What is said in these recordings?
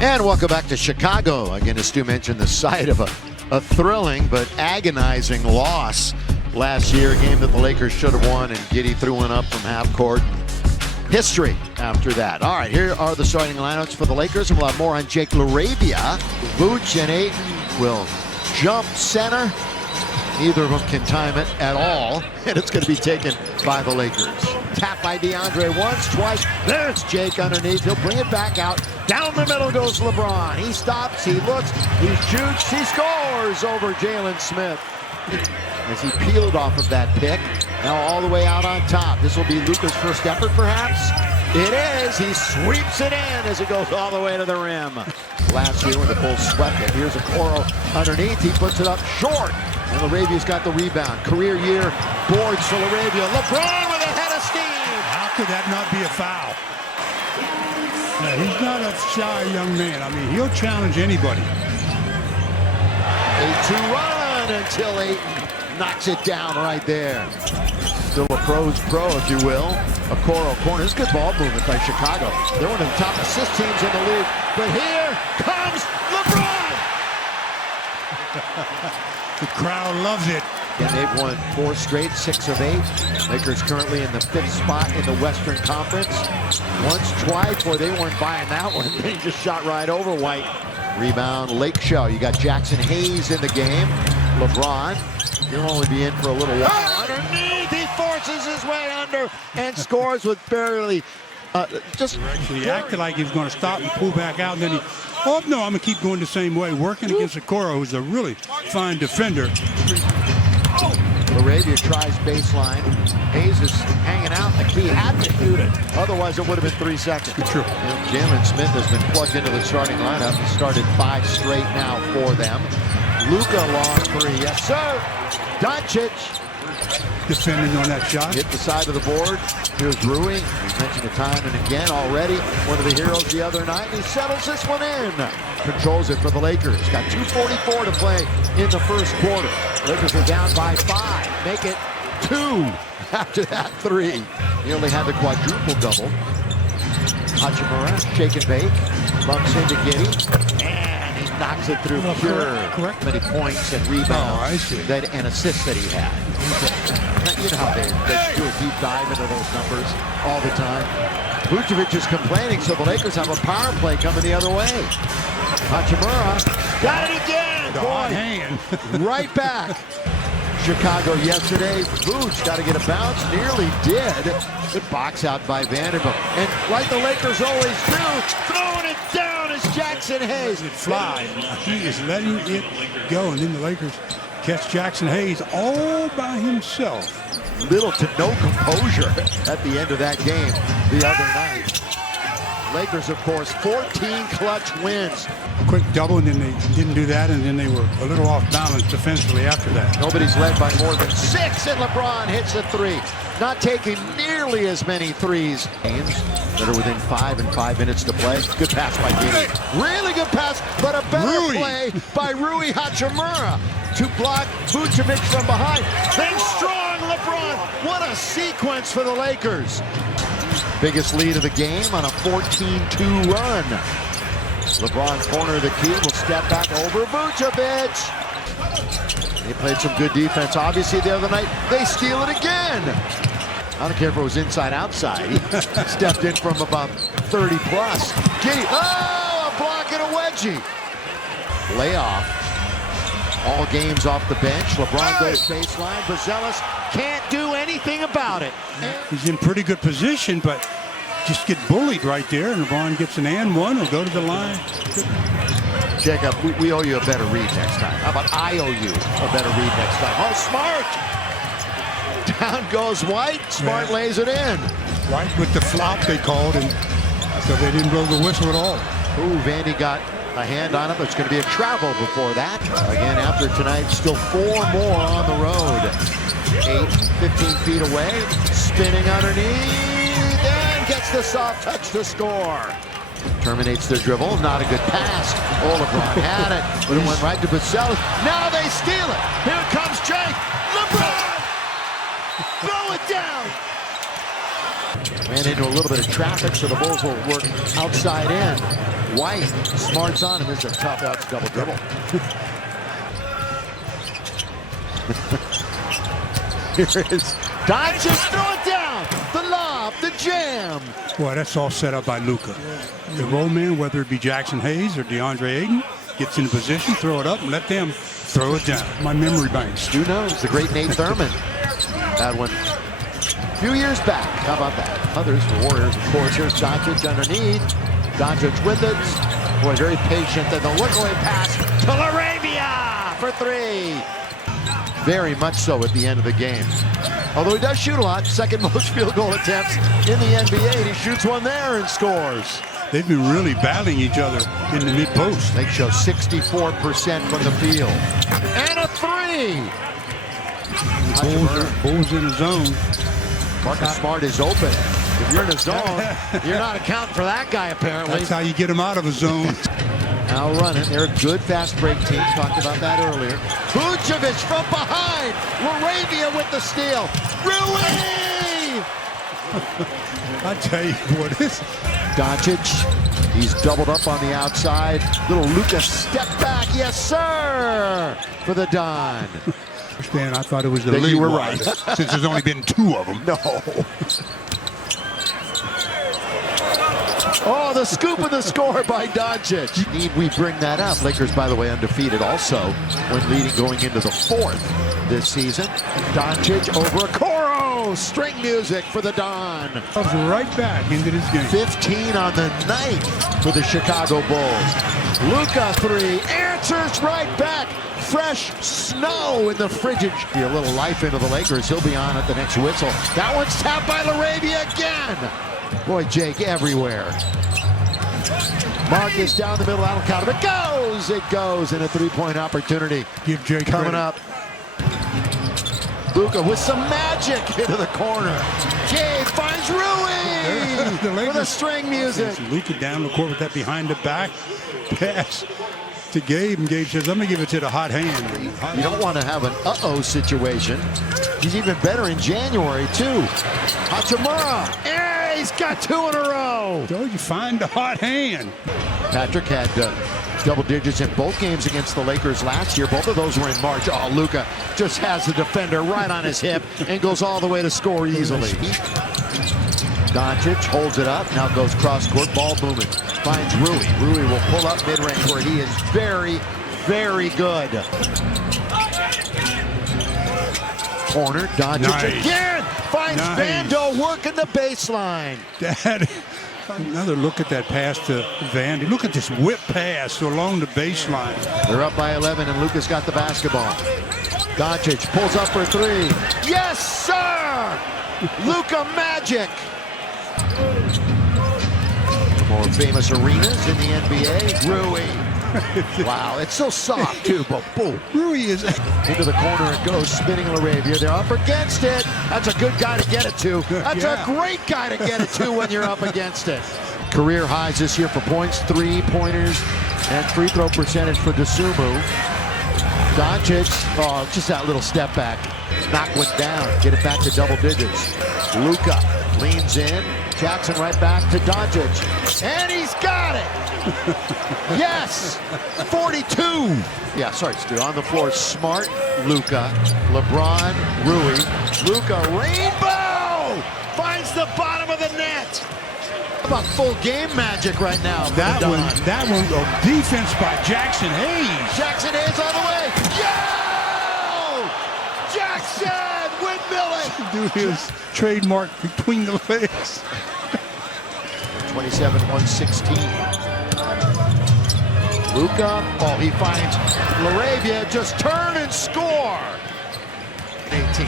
And welcome back to Chicago. Again, as Stu mentioned, the site of a thrilling but agonizing loss last year. A game that the Lakers should have won, and Giddey threw one up from half court. History after that. All right, here are the starting lineups for the Lakers, and we'll have more on Jake LaRavia. Vooch and Ayton will jump center. Neither of them can time it at all, and it's going to be taken by the Lakers. Tap by DeAndre once, twice. There's Jake underneath. He'll bring it back out. Down the middle goes LeBron. He stops, he looks, he shoots, he scores over Jalen Smith. As he peeled off of that pick, now all the way out on top. This will be Luka's first effort, perhaps. It is. He sweeps it in as it goes all the way to the rim. Last year when the Bulls swept it. Here's Okoro underneath. He puts it up short. And LaRavia's got the rebound. Career year boards for LaRavia. LeBron with a head of steam. How could that not be a foul? Now, he's not a shy young man. I mean, he'll challenge anybody. 8-2 run until Ayton knocks it down right there. Still a pro's pro, if you will. Okoro corner. This is good ball movement by Chicago. They're one of the top assist teams in the league. But here comes LeBron! The crowd loves it. And they've won 4 straight, 6 of 8. Lakers currently in the 5th spot in the Western Conference. Once, twice, boy, they weren't buying that one. They just shot right over White. Rebound, Lakeshow. You got Jackson Hayes in the game. LeBron, he'll only be in for a little while. Underneath, he forces his way under and scores with barely, He acted like he was going to stop and pull back out, and then he, oh no, I'm going to keep going the same way, working against Okoro, who's a really fine defender. LaRavia tries baseline. Hayes is hanging out. He had to shoot it. Otherwise, it would have been 3 seconds. True. Jalen Smith has been plugged into the starting lineup. He started 5 straight now for them. Luka long 3. Yes, sir. Doncic Defending on that shot. hit the side of the board. Here's Rui. He's mentioned it time and again already. One of the heroes the other night. He settles this one in. Controls it for the Lakers. Got 2:44 to play in the first quarter. Lakers are down by 5. Make it 2 after that 3. He only had the quadruple double. Hachimura, shake and bake. Bumps into Giddey. And he knocks it through pure. Correct. Many points and rebounds and assists that he had. You know how they do a deep dive into those numbers all the time. Vucevic is complaining, so the Lakers have a power play coming the other way. Hachimura got it again. Boy, hand. Right back. Chicago yesterday. Vooch got to get a bounce. Nearly did. Good box out by Vanderbilt. And like the Lakers always do, throwing it down is Jackson Hayes. It fly. He is letting it go, and then the Lakers catch Jackson Hayes all by himself. Little to no composure at the end of that game the other night. Lakers, of course, 14 clutch wins. A quick double, and then they didn't do that, and then they were a little off balance defensively after that. Nobody's led by more than 6, and LeBron hits a 3. Not taking nearly as many threes. Games that are within 5 and 5 minutes to play. Good pass by Giddey. Really good pass, but a better play by Rui Hachimura to block Vucevic from behind. Then strong LeBron. What a sequence for the Lakers. Biggest lead of the game on a 14-2 run. LeBron corner of the key, will step back over Vucevic. They played some good defense. Obviously the other night, they steal it again. I don't care if it was inside, outside. He stepped in from about 30 plus. Giddey, oh, a block and a wedgie. Layoff. All games off the bench. LeBron goes baseline. Bazelis can't do anything about it. He's in pretty good position, but just get bullied right there, and LeBron gets an and one. He'll go to the line. Jacob, we owe you a better read next time. How about I owe you a better read next time? Oh, Smart! Down goes White. Smart lays it in. White with the flop they called, and so they didn't blow the whistle at all. Ooh, Vandy got a hand on it, but it's going to be a travel before that. Again, after tonight, still 4 more on the road. 15 feet away, spinning underneath, and gets the soft touch to score. Terminates their dribble, not a good pass. Oh, LeBron had it, but it went right to Bazelis. Now they steal it. Here comes Jake. LeBron! Throw it down! Ran into a little bit of traffic, so the Bulls will work outside in. White smarts on him. This is a tough out double dribble. Here is Doncic, throw it down. The lob, the jam. Boy, that's all set up by Luka. The roll man, whether it be Jackson Hayes or DeAndre Ayton, gets in position, throw it up, and let them throw it down. My memory banks. Stu knows, the great Nate Thurman. Had one a few years back. How about that? Others for Warriors, of course. Here's Doncic underneath. Doncic with it. Boy, very patient. Then the look-away pass to LaRavia for three. Very much so at the end of the game. Although he does shoot a lot, second most field goal attempts in the NBA. He shoots one there and scores. They've been really battling each other in the mid-post. Lakeshow 64% from the field. And a three! Bulls in the zone. Marcus Smart is open. If you're in a zone, you're not accounting for that guy, apparently. That's how you get him out of a zone. Now running. They're a good fast break team. Talked about that earlier. Vucevic from behind. LaRavia with the steal. Rui! I tell you what, this. Doncic. He's doubled up on the outside. Little Luka step back. Yes, sir! For the Don. Stan, I thought it was the Then lead. you were one, right. Since there's only been two of them. No. Oh, the scoop of the score by Doncic. Need we bring that up? Lakers, by the way, undefeated also when leading going into the fourth this season. Doncic over Okoro. String music for the Don. Comes right back into this game. 15 on the night for the Chicago Bulls. Luka three. Answers right back. Fresh snow in the frigid. Be a little life into the Lakers. He'll be on at the next whistle. That one's tapped by LaRavia again. Boy, Jake everywhere. Marcus down the middle. I don't count it. It goes. And a three-point opportunity. Give Jake coming credit. up. Luka with some magic into the corner. Gabe finds Rui with the string music. Luka down the court with that behind the back pass to Gabe, and Gabe says, "Let me give it to the hot hand." You don't want to have an uh-oh situation. He's even better in January, too. Hachimura. Yeah, he's got two in a row. So you find the hot hand. Patrick had double digits in both games against the Lakers last year. Both of those were in March. Oh, Luka just has the defender right on his hip and goes all the way to score easily. Doncic holds it up, now goes cross-court, ball moving. Finds Rui. Rui will pull up mid-range where he is very, very good. Corner, Doncic again! Finds Vando working the baseline. Dad, another look at that pass to Vandy. Look at this whip pass along the baseline. They're up by 11 and Luka's got the basketball. Doncic pulls up for three. Yes, sir! Luka magic. More famous arenas in the NBA. Rui. Wow, it's so soft too, but boom. Rui is into the corner it goes, spinning LaRavia. They're up against it. That's a good guy to get it to. That's a great guy to get it to when you're up against it. Career highs this year for points, three-pointers, and free throw percentage for Dosunmu. Doncic, oh, just that little step back. Knock one down, get it back to double digits. Luka leans in. Jackson right back to Doncic. And he's got it! Yes! 42! Yeah, sorry, Stu. On the floor, Smart, Luka, LeBron, Rui. Luka, rainbow! Finds the bottom of the net! How about full game magic right now? that one, a defense by Jackson Hayes. Jackson Hayes all the way! Yo! Jackson! Windmill it! Do his trademark between the legs. 27-116. Luka, oh, he finds LaRavia, just turn and score. 18.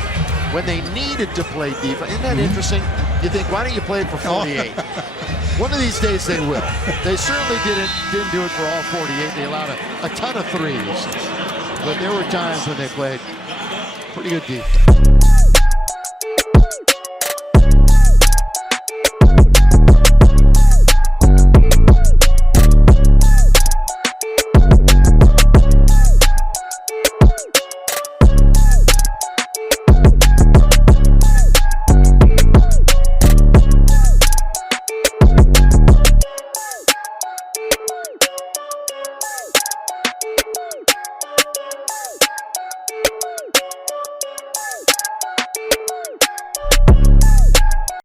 When they needed to play defense. Isn't that interesting? You think, why don't you play it for 48? One of these days they will. They certainly didn't do it for all 48. They allowed a ton of threes. But there were times when they played pretty good defense.